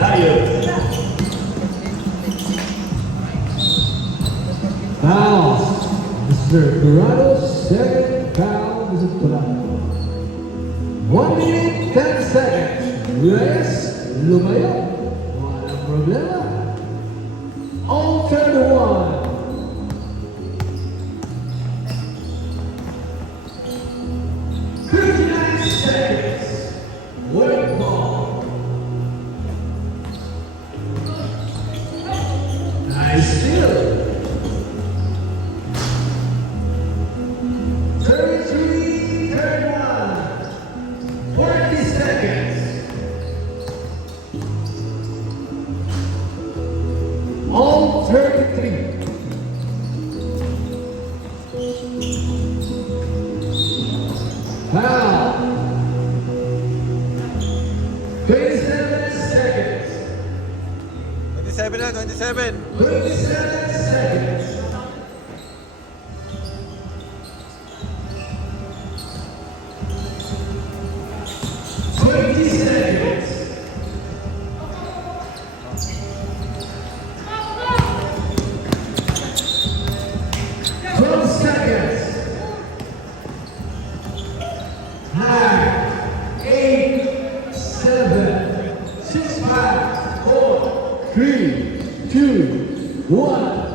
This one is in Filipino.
Lion. Foul. Mr. Dorado's second foul. This is Dorado. 1 minute, 10 seconds. Reyes, lumayo. Walang problema. Alter the one. Wait ball. Nice steal. 33, 31. 40 seconds. All 33. Foul. 27 seconds. 27 na, 27. 27 seconds. Three, two, one.